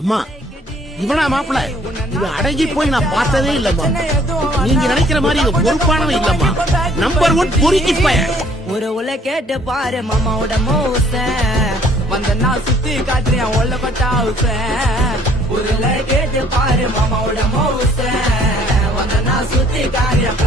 அம்மா இவனா மாப்பிள்ள இவன் அடங்கி போய் நான் பார்த்ததே இல்லம்மா. நீங்க நினைக்கிற மாதிரி இவன் பொறுப்பானவன் இல்லம்மா. நம்பர் 1 பொறுக்கி பையன். ஒரு உல கேட்டு பாரு மாமாவோட மோச வந்த நான் சுத்தி காட்டுறேன் உள்ள கொட்டா ஒரு கேட்டு பாரு மாமாவோட மோச வந்த நான் சுத்தி காட்டுறேன்